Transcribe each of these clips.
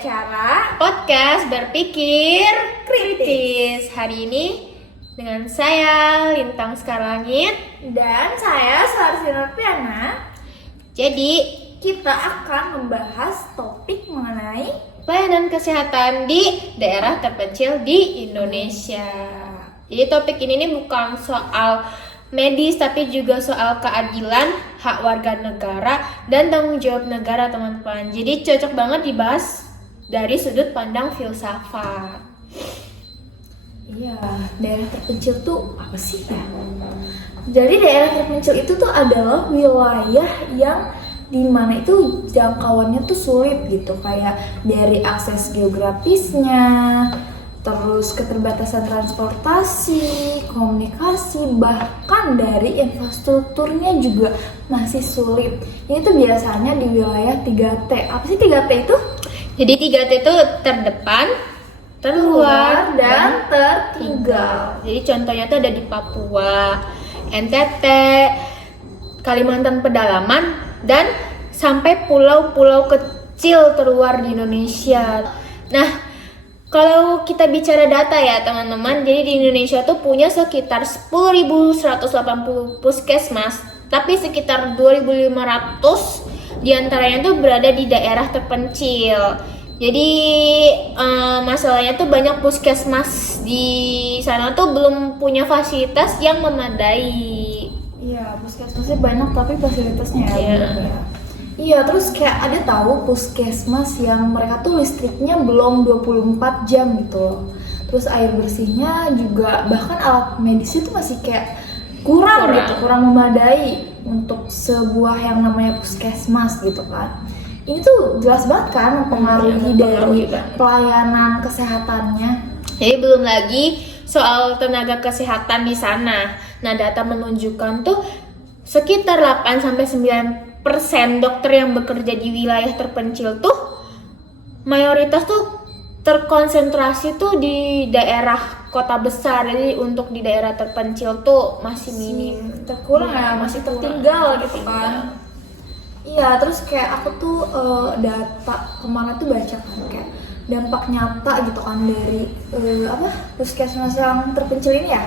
acara podcast berpikir kritis. Hari ini dengan saya Lintang Sekarlangit dan saya Sarsi Nurpiana. Jadi kita akan membahas topik mengenai pelayanan kesehatan di daerah terpencil di Indonesia. Jadi topik ini nih bukan soal medis tapi juga soal keadilan, hak warga negara, dan tanggung jawab negara, teman-teman. Jadi cocok banget dibahas dari sudut pandang filsafat. Iya, daerah terpencil tuh apa sih ya? Jadi daerah terpencil itu tuh adalah wilayah yang dimana itu jangkauannya tuh sulit gitu, kayak dari akses geografisnya, terus keterbatasan transportasi, komunikasi, bahkan dari infrastrukturnya juga masih sulit. Ini tuh biasanya di wilayah 3T. Apa sih 3T itu? Jadi 3T itu terdepan, terluar, dan tertinggal. Jadi contohnya tuh ada di Papua, NTT, Kalimantan Pedalaman, dan sampai pulau-pulau kecil terluar di Indonesia. Nah, kalau kita bicara data ya teman-teman, jadi di Indonesia tuh punya sekitar 10.180 puskesmas, tapi sekitar 2.500 diantaranya tuh berada di daerah terpencil. Jadi masalahnya tuh banyak puskesmas di sana tuh belum punya fasilitas yang memadai. Iya, puskesmasnya banyak tapi fasilitasnya Iya. Iya, terus kayak ada tahu puskesmas yang mereka tuh listriknya belum 24 jam gitu loh. Terus air bersihnya juga, bahkan alat medisnya tuh masih kayak kurang gitu, kurang memadai untuk sebuah yang namanya puskesmas gitu kan. Ini tuh jelas banget kan mempengaruhi dari pelayanan kesehatannya. Jadi belum lagi soal tenaga kesehatan di sana. Nah, data menunjukkan tuh sekitar 8-9% dokter yang bekerja di wilayah terpencil tuh mayoritas tuh terkonsentrasi tuh di daerah kota besar. Jadi untuk di daerah terpencil tuh masih minim, terkurang ya, masih tertinggal gitu kan. Iya, terus kayak aku tuh data kemarin tuh baca kan kayak dampak nyata gitu kan dari puskesmas yang terpencil ini ya.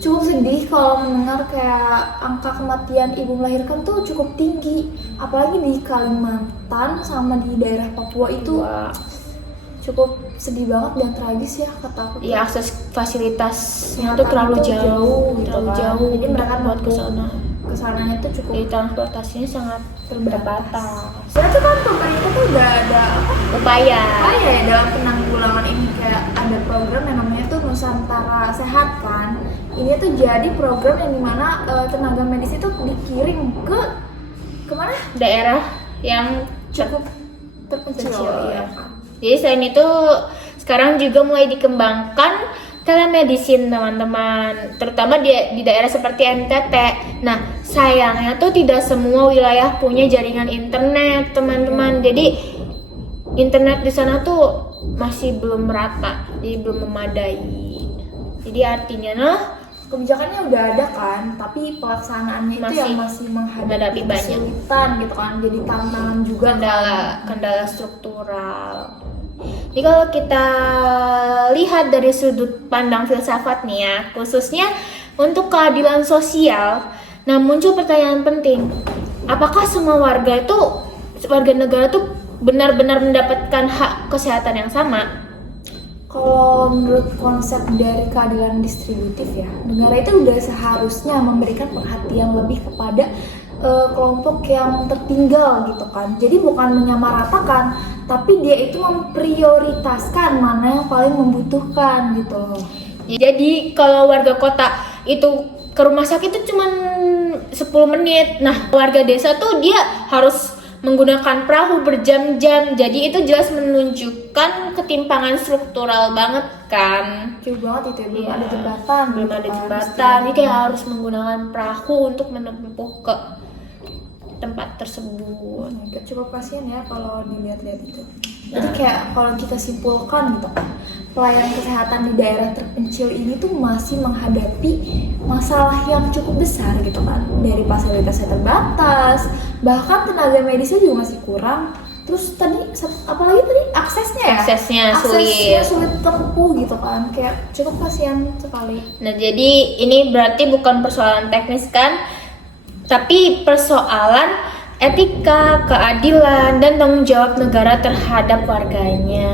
Cukup sedih kalau mendengar kayak angka kematian ibu melahirkan tuh cukup tinggi, apalagi di Kalimantan sama di daerah Papua itu. Cukup sedih banget dan tragis ya kata aku. Iya, akses fasilitasnya tuh terlalu jauh, Jadi mereka buat ke sana. Kesananya tuh cukup. Jadi transportasinya sangat terbatas. Berarti kan pemerintah tuh udah ada Upaya ya dalam penanggulangan ini, kayak ada program yang namanya tuh Nusantara Sehat kan. Ini tuh jadi program yang dimana tenaga medis itu dikirim ke kemana? daerah yang Cukup terpencil. ya. Jadi selain itu sekarang juga mulai dikembangkan telemedicine teman-teman, terutama di daerah seperti NTT. Nah, sayangnya tuh tidak semua wilayah punya jaringan internet teman-teman. Jadi internet di sana tuh masih belum merata, jadi belum memadai. Jadi artinya Kebijakannya udah ada kan, tapi pelaksanaannya itu yang masih menghadapi banyak kesulitan gitu kan. Jadi tantangan juga, kendala struktural. Jadi kalau kita lihat dari sudut pandang filsafat nih ya, khususnya untuk keadilan sosial, nah muncul pertanyaan penting. Apakah semua warga negara itu benar-benar mendapatkan hak kesehatan yang sama? Kalau menurut konsep dari keadilan distributif ya, negara itu udah seharusnya memberikan perhatian lebih kepada kelompok yang tertinggal gitu kan. Jadi bukan menyamaratakan, tapi dia itu memprioritaskan mana yang paling membutuhkan gitu loh. Jadi kalau warga kota itu ke rumah sakit itu cuma 10 menit. Nah, warga desa tuh dia harus menggunakan perahu berjam-jam. Jadi itu jelas menunjukkan ketimpangan struktural banget kan. Jauh banget itu ya, belum Iya. ada jembatan. Belum ada jembatan. Jadi kayak harus menggunakan perahu untuk menempuh ke tempat tersebut. Cukup kasihan ya kalau dilihat-lihat itu. Jadi kayak kalau kita simpulkan gitu, pelayanan kesehatan di daerah terpencil ini tuh masih menghadapi masalah yang cukup besar gitu kan. Dari fasilitasnya terbatas, bahkan tenaga medisnya juga masih kurang. Terus tadi apalagi tadi aksesnya aksesnya aksesnya sulit. sulit tempuh gitu kan, kayak cukup kasihan sekali. Nah, jadi ini berarti bukan persoalan teknis kan, tapi persoalan etika, keadilan, dan tanggung jawab negara terhadap warganya.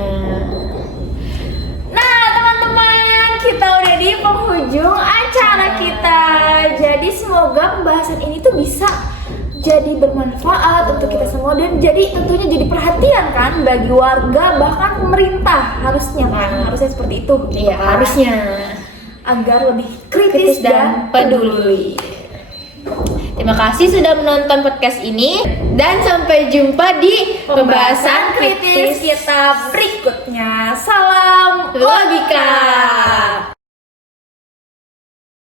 Nah teman-teman, kita udah di penghujung acara kita. Jadi semoga pembahasan ini tuh bisa jadi bermanfaat untuk kita semua, dan jadi tentunya jadi perhatian kan bagi warga, bahkan pemerintah harusnya kan, harusnya seperti itu. Iya, harusnya. Agar lebih kritis dan peduli. Terima kasih sudah menonton podcast ini, dan sampai jumpa di Pembahasan kritis kita berikutnya. Salam logika.